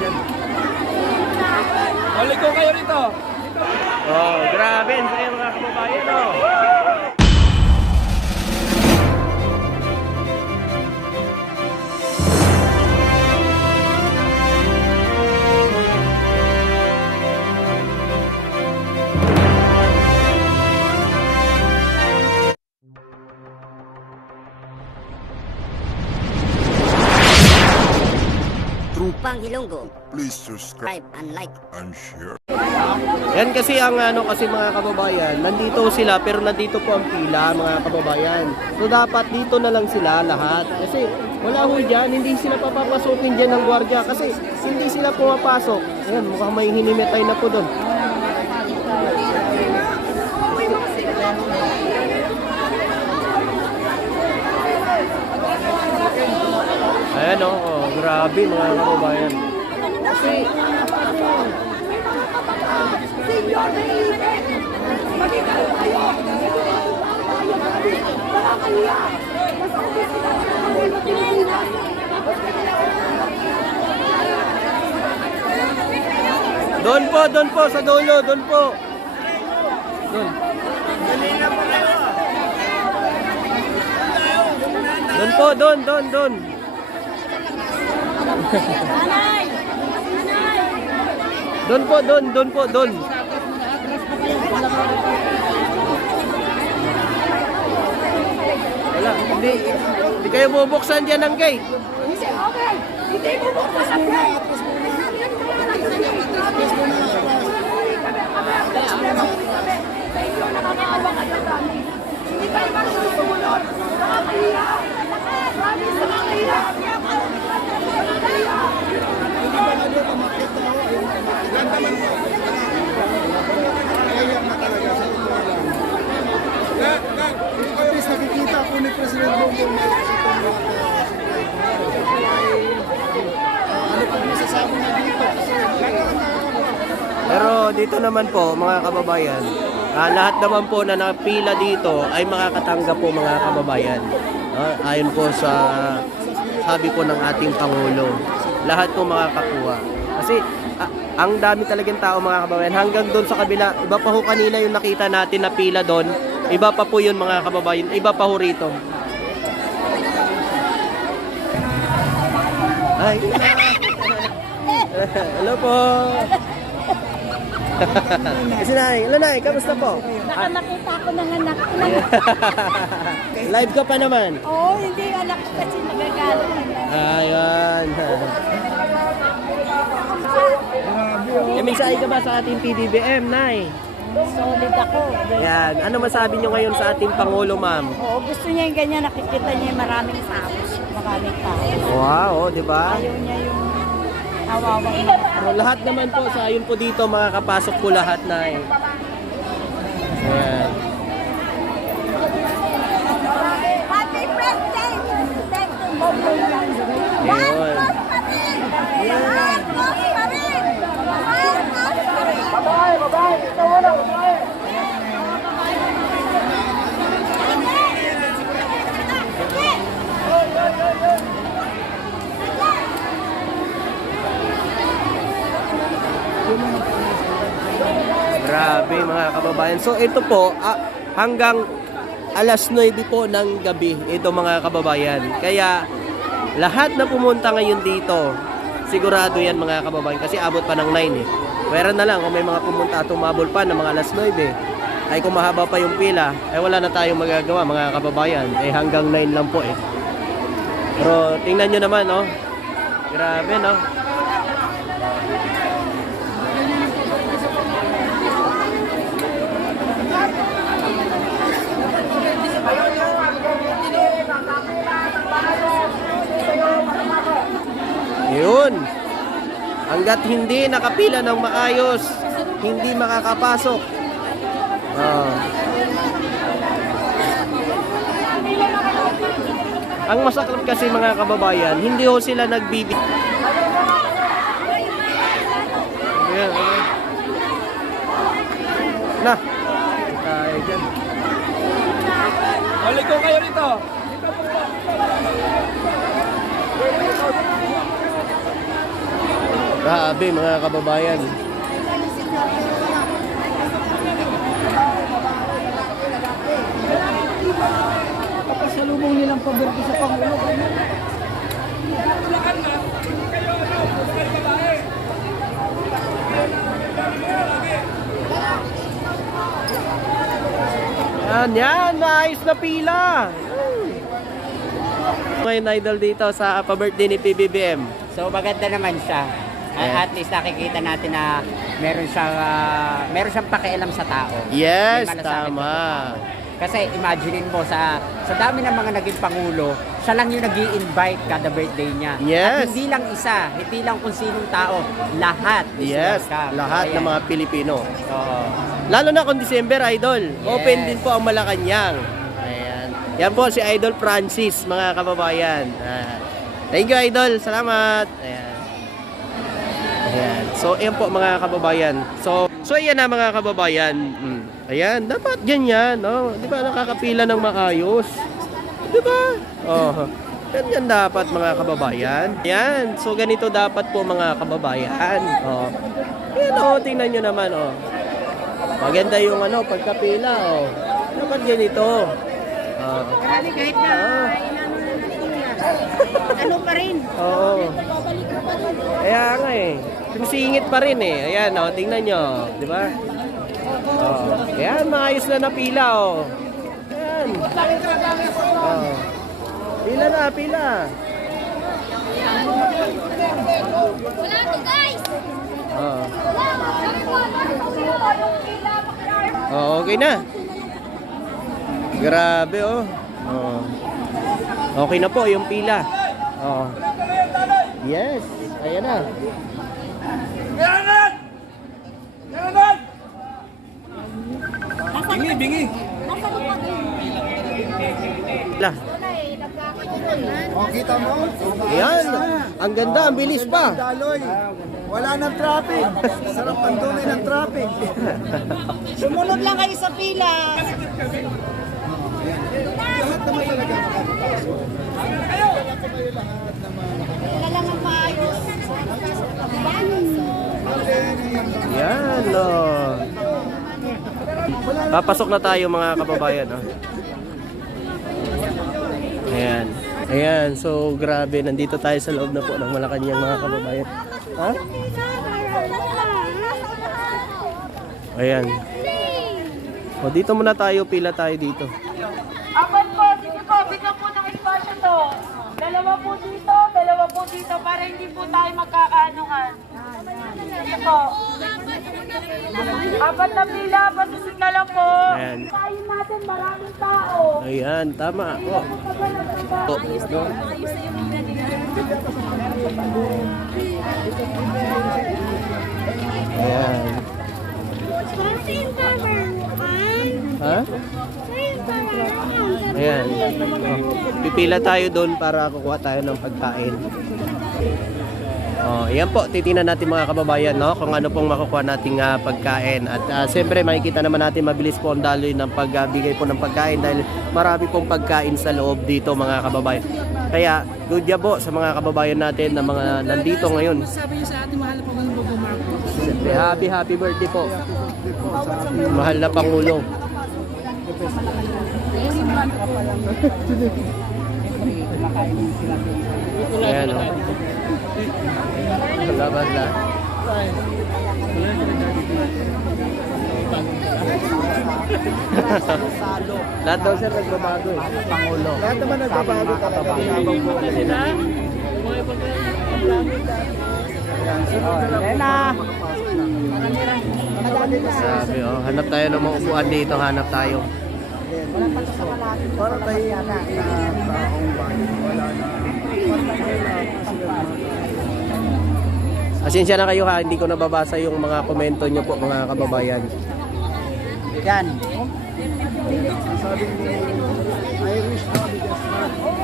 dyan. Balik ko kayo rito. Oh, grabe. Ang saya mga kababayan, oh. Trumpang Ilonggo. Please subscribe Subscribe and like. and share. Yan kasi ang kasi mga kababayan, nandito sila pero nandito po ang pila mga kababayan. So dapat dito na lang sila lahat. Kasi wala ho dyan, hindi sila papapasukin dyan ng gwardiya kasi hindi sila pumapasok. Ayan, mukhang may hinimitay na po doon. Ayan oh, grabe mga kababayan. Kasi doon po sa dulo, doon po. Doon. Doon po, doon. Doon po. Wala, hindi kayo bubuksan dyan ang gate. Hindi bubuksan ang gate. Hindi tayo magsusumunod. Nakakahiya. Maraming sa mga hiya. Nakikita po ni President Bongbong ano pag masasabi na dito? Pero dito naman po mga kababayan, lahat naman po na napila dito ay makakatanggap po mga kababayan. Ayon po sa sabi po ng ating Pangulo, lahat po makakakuha. Kasi ang dami talagang tao mga kababayan hanggang doon sa kabila. Iba pa ho kanina yung nakita natin na pila doon. Iba pa po yun mga kababayan. Iba pa ho rito. Ay. Hello po. Kasi nanay, kamusta po? Nakita ko ng anak ko. Live ka pa naman. Oo, hindi anak ko kasi nagagalit. Ayan. Minsan ka ba sa ating PBBM, Nay? Solid ako. Yan. Ano masabi nyo ngayon sa ating Pangulo, ma'am? Oo, gusto niya yung ganyan. Nakikita niya yung maraming tao. Maraming tao. Wow, di ba? Ayaw niya yung nawawang mga. Lahat naman po, sa ayun po dito, makakapasok po lahat, Nay. Ayan. Happy birthday! Thank you, Bongbong. Ayun. Grabe mga kababayan. So ito po, hanggang alas 9 po ng gabi ito mga kababayan. Kaya lahat na pumunta ngayon dito, sigurado yan mga kababayan kasi abot pa ng 9 eh. Pwera na lang kung may mga pumunta at tumabol pa ng mga alas 9 ay kung mahaba pa yung pila, ay wala na tayong magagawa mga kababayan. Eh hanggang 9 lang po eh. Pero tingnan nyo naman, no? Grabe, no? Yun. Hanggat hindi nakapila ng maayos, hindi makakapasok. Ang masakit kasi mga kababayan, hindi ho sila nagbibigay. Na. Tayo dyan. Balik ko kayo rito. Grabe mga kababayan. Papasalubong nilang paberte sa Pangulo. Yan, maayos na pila. Ngayon idol dito sa pa-birthday ni PBBM. So maganda naman siya. Yeah. At least nakikita natin na meron siyang pakialam sa tao. Yes, May malasakit tama. sa tao. Kasi imaginein mo sa dami ng mga naging pangulo, siya lang yung nag-i-invite kada birthday niya. Yes. At hindi lang isa, hindi lang kung sinong tao, lahat. Yes, welcome. lahat Ayan. ng mga Pilipino. Oo. Lalo na kung December, idol. Open Yes. din po ang Malacanang. Ayan. Yan po si Idol Francis, mga kababayan. Thank you, Idol. Salamat. Ayan. Ayan. So, ayan po mga kababayan. So ayan na mga kababayan. Ayan, dapat ganyan, no? Di ba nakakapila ng maayos? Di ba? Oh. Ganyan dapat mga kababayan. Ayan. So, ganito dapat po mga kababayan. Oh. Ayan, oh. Tingnan nyo naman, oh. Maganda yung pagkapila, oh. Dapat ganito. Oh. Grabe kahit na inano na natin yan. Ano pa rin? Oo. Kaya nga eh. Sumisingit pa rin eh. Ayan, oh, tingnan nyo. Di ba? Oh. Ayan, maayos na napila, oh. Ayan. Oh. Pila na, pila. Oh. Oh, okay na. Grabe, oh. Oh. Okay na po yung pila. Oh. Yes, ayan na. Bingi. Lah. O, kita mo? Ayan, ang ganda, ang bilis pa. Daloy. Wala nang traffic. Sarap ang dumi ng traffic. Sumunod lang kayo sa pila. Lahat naman talaga makakapasok. Wala lang ang maayos. Yan, oh. Papasok na tayo mga kababayan, oh. Ayan. Ayan, so grabe, nandito tayo sa loob na po ng Malacanang mga kababayan. Ha? Ayan. O, dito muna tayo, pila tayo dito. Apat po, sige po, bigyan po ng espasyo to. Dalawa po dito para hindi po tayo magkakaanuhan. Sige po. Apat na pila, pasusin na lang po. Ayan. Kain natin, maraming tao. Ayan, tama. Oh. Oh, no? Ayan. Ha? Ayan. Oh, pipila tayo doon para kukuha tayo ng pagkain. Oh, ayan po, titingnan natin mga kababayan, no, kung ano pong makukuha nating pagkain. At siyempre makikita naman natin mabilis po ang daloy ng pagbigay po ng pagkain dahil marami pong pagkain sa loob dito mga kababayan. Kaya good job po sa mga kababayan natin na mga nandito ngayon. Sabi niyo sa ating mahal na Pangulong Bongbong Marcos. Siyempre, happy birthday po. Mahal na Pangulo. Ayan o. Salamat na. Lahat daw sir nagbabago eh. Pangulo. Lahat naman nagbabago talaga. Sabi oh, hanap tayo ng mga upuan dito, hanap tayo. Para tayo na taong bayan. Wala na. Pasensya na kayo ha, hindi ko nababasa yung mga komento nyo po mga kababayan. Yan. Sabi ni Irish Holidays.